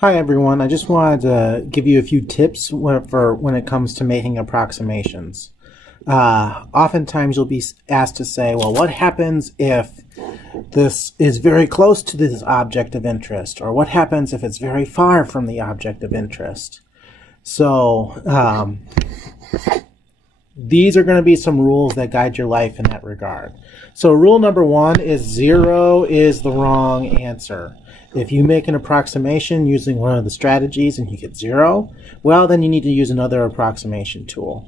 Hi everyone, I just wanted to give you a few tips for when it comes to making approximations. Oftentimes you'll be asked to say, well, what happens if this is very close to this object of interest? Or what happens if it's very far from the object of interest? So these are going to be some rules that guide your life in that regard. So rule number one is 0 is the wrong answer. If you make an approximation using one of the strategies and you get 0, well, then you need to use another approximation tool.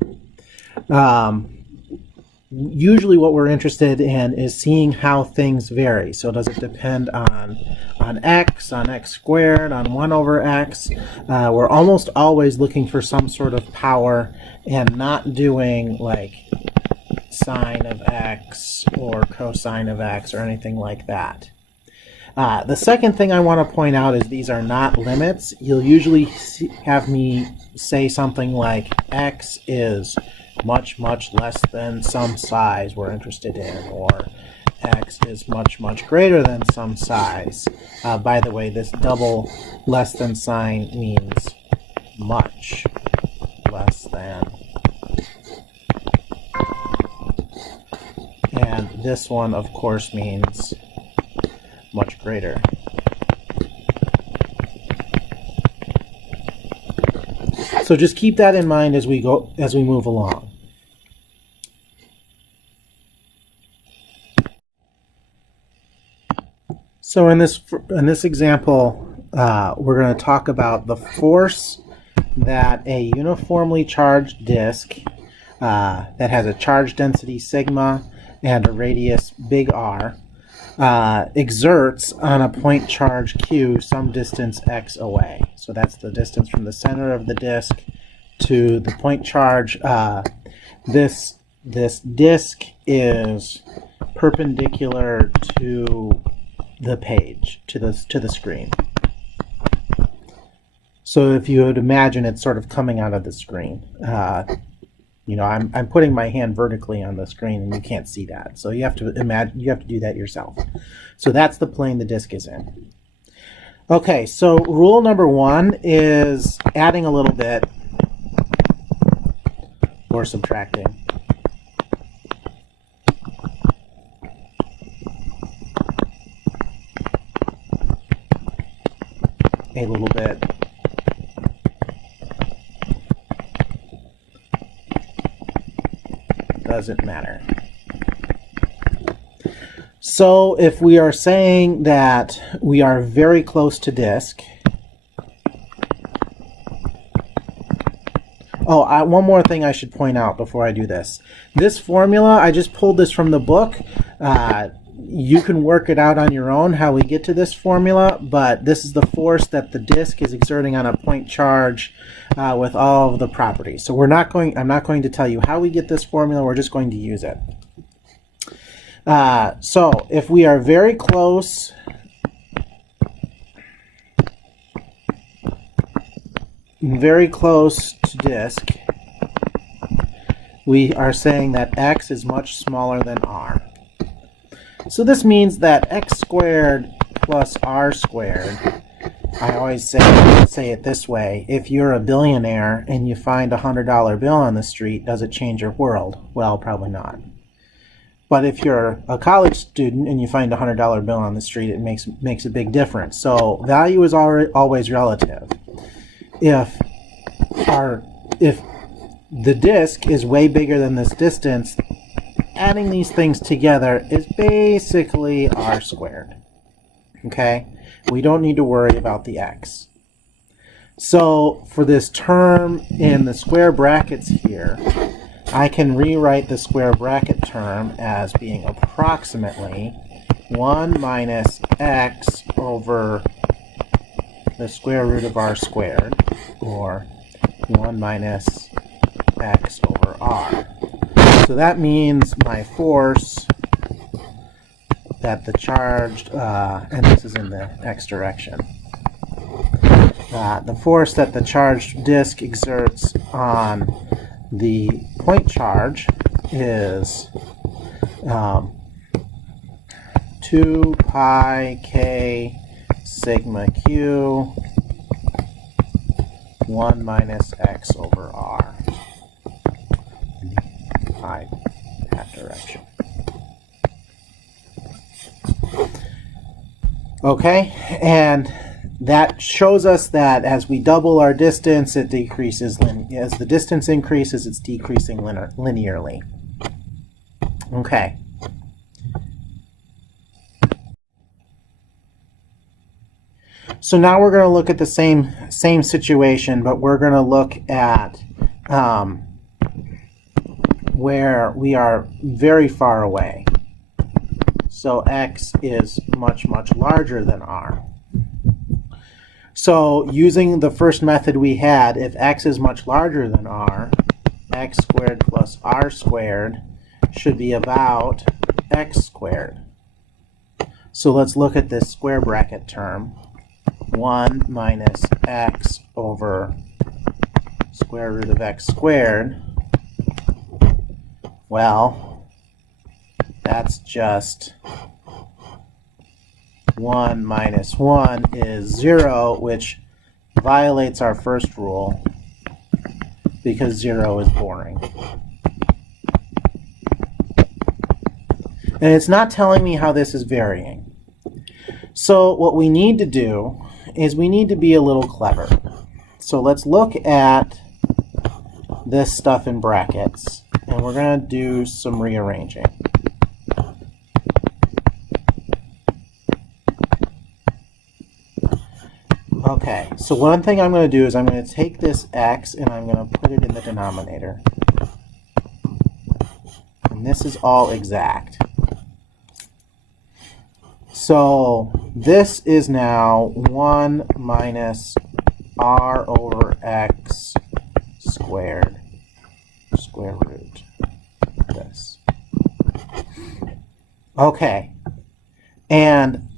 Usually what we're interested in is seeing how things vary. So does it depend on x squared, on 1 over x? We're almost always looking for some sort of power and not doing like sine of x or cosine of x or anything like that. The second thing I want to point out is these are not limits. You'll usually have me say something like x is much, much less than some size we're interested in, or x is much, much greater than some size. By the way, this double less than sign means much less than. And this one, of course, means much greater. So just keep that in mind as we move along. So in this example, we're going to talk about the force that a uniformly charged disk that has a charge density sigma and a radius big R exerts on a point charge q some distance x away. So that's the distance from the center of the disk to the point charge. This disk is perpendicular to the page, to the screen. So if you would imagine it's sort of coming out of the screen. You know, I'm putting my hand vertically on the screen and you can't see that. So you have to imagine, you have to do that yourself. So that's the plane the disk is in. Okay, so rule number one is adding a little bit or subtracting. A little bit. Doesn't matter. So if we are saying that we are very close to disk, one more thing I should point out before I do this. This formula, I just pulled this from the book. You can work it out on your own how we get to this formula, but this is the force that the disk is exerting on a point charge with all of the properties. So I'm not going to tell you how we get this formula, we're just going to use it. So if we are very close to disk, we are saying that x is much smaller than r. So this means that x squared plus r squared, I always say it this way: if you're a billionaire and you find a $100 bill on the street, does it change your world? Well, probably not. But if you're a college student and you find a $100 bill on the street, it makes a big difference. So value is always relative. If the disk is way bigger than this distance, adding these things together is basically r squared. Okay? We don't need to worry about the x. So for this term in the square brackets here, I can rewrite the square bracket term as being approximately 1 minus x over the square root of r squared, or 1 minus x over r. So that means my force that the charged, and this is in the x direction, the force that the charged disk exerts on the point charge is 2 pi k sigma q 1 minus x over r. I that direction. Okay, and that shows us that as we double our distance, it decreases. As the distance increases, it's decreasing linearly. Okay. So now we're going to look at the same situation, but we're going to look at where we are very far away. So x is much, much larger than r. So using the first method we had, if x is much larger than r, x squared plus r squared should be about x squared. So let's look at this square bracket term. 1 minus x over square root of x squared. Well, that's just 1 minus 1 is 0, which violates our first rule because 0 is boring. And it's not telling me how this is varying. So what we need to do is we need to be a little clever. So let's look at this stuff in brackets, and we're going to do some rearranging. Okay, so one thing I'm going to do is I'm going to take this x and I'm going to put it in the denominator. And this is all exact. So this is now 1 minus r over x squared, square root this. Okay, and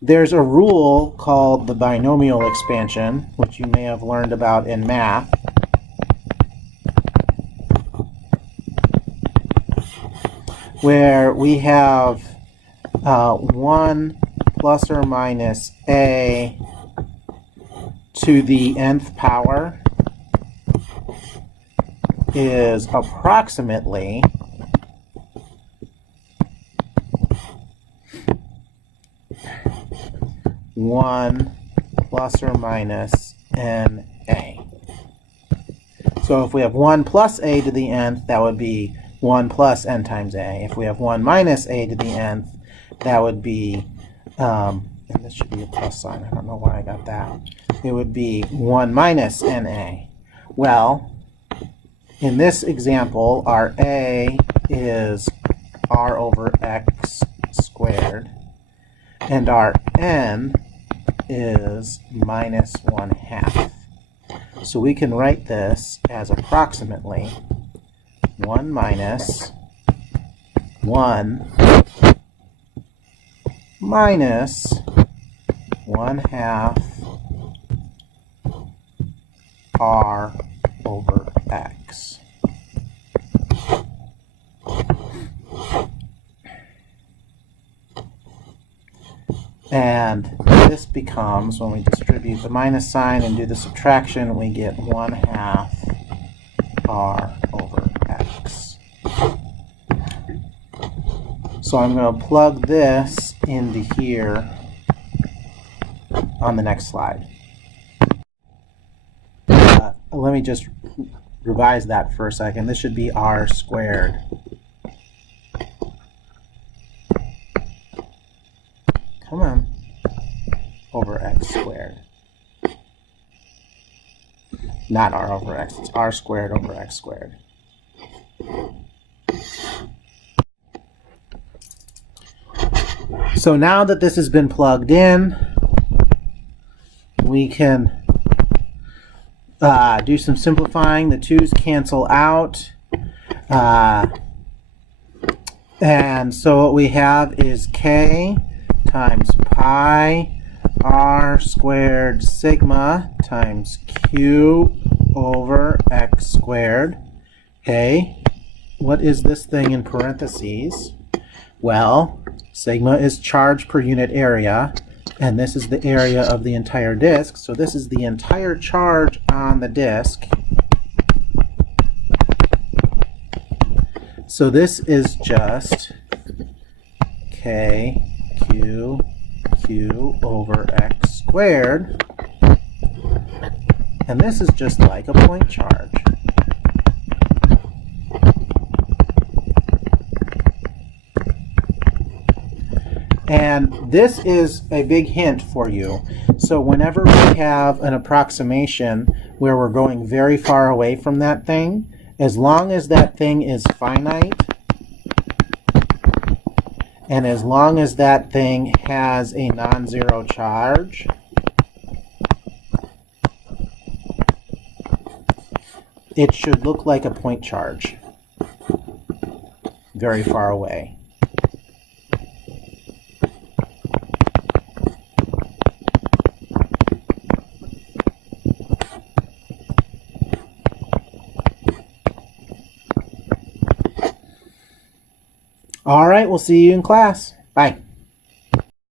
there's a rule called the binomial expansion, which you may have learned about in math. Where we have 1 plus or minus a to the nth power is approximately one plus or minus na. So if we have 1 plus a to the nth, that would be 1 plus n times a. If we have 1 minus a to the nth, that would be, and this should be a plus sign. I don't know why I got that. It would be 1 minus na. Well, in this example, our a is r over x squared, and our n is minus 1/2. So we can write this as approximately 1 minus 1 minus 1/2 r over x. And this becomes, when we distribute the minus sign and do the subtraction, we get 1/2 r over x. So I'm going to plug this into here on the next slide. Let me just revise that for a second. This should be r squared. Come on. Over x squared. Not r over x. It's r squared over x squared. So now that this has been plugged in, we can do some simplifying. The 2's cancel out. And so what we have is k times pi r squared sigma times q over x squared. Okay, what is this thing in parentheses? Well, sigma is charge per unit area. and this is the area of the entire disk. So this is the entire charge on the disk. So this is just k q over x squared, and this is just like a point charge. And this is a big hint for you. So whenever we have an approximation where we're going very far away from that thing, as long as that thing is finite, and as long as that thing has a non-zero charge, it should look like a point charge very far away. All right, we'll see you in class. Bye.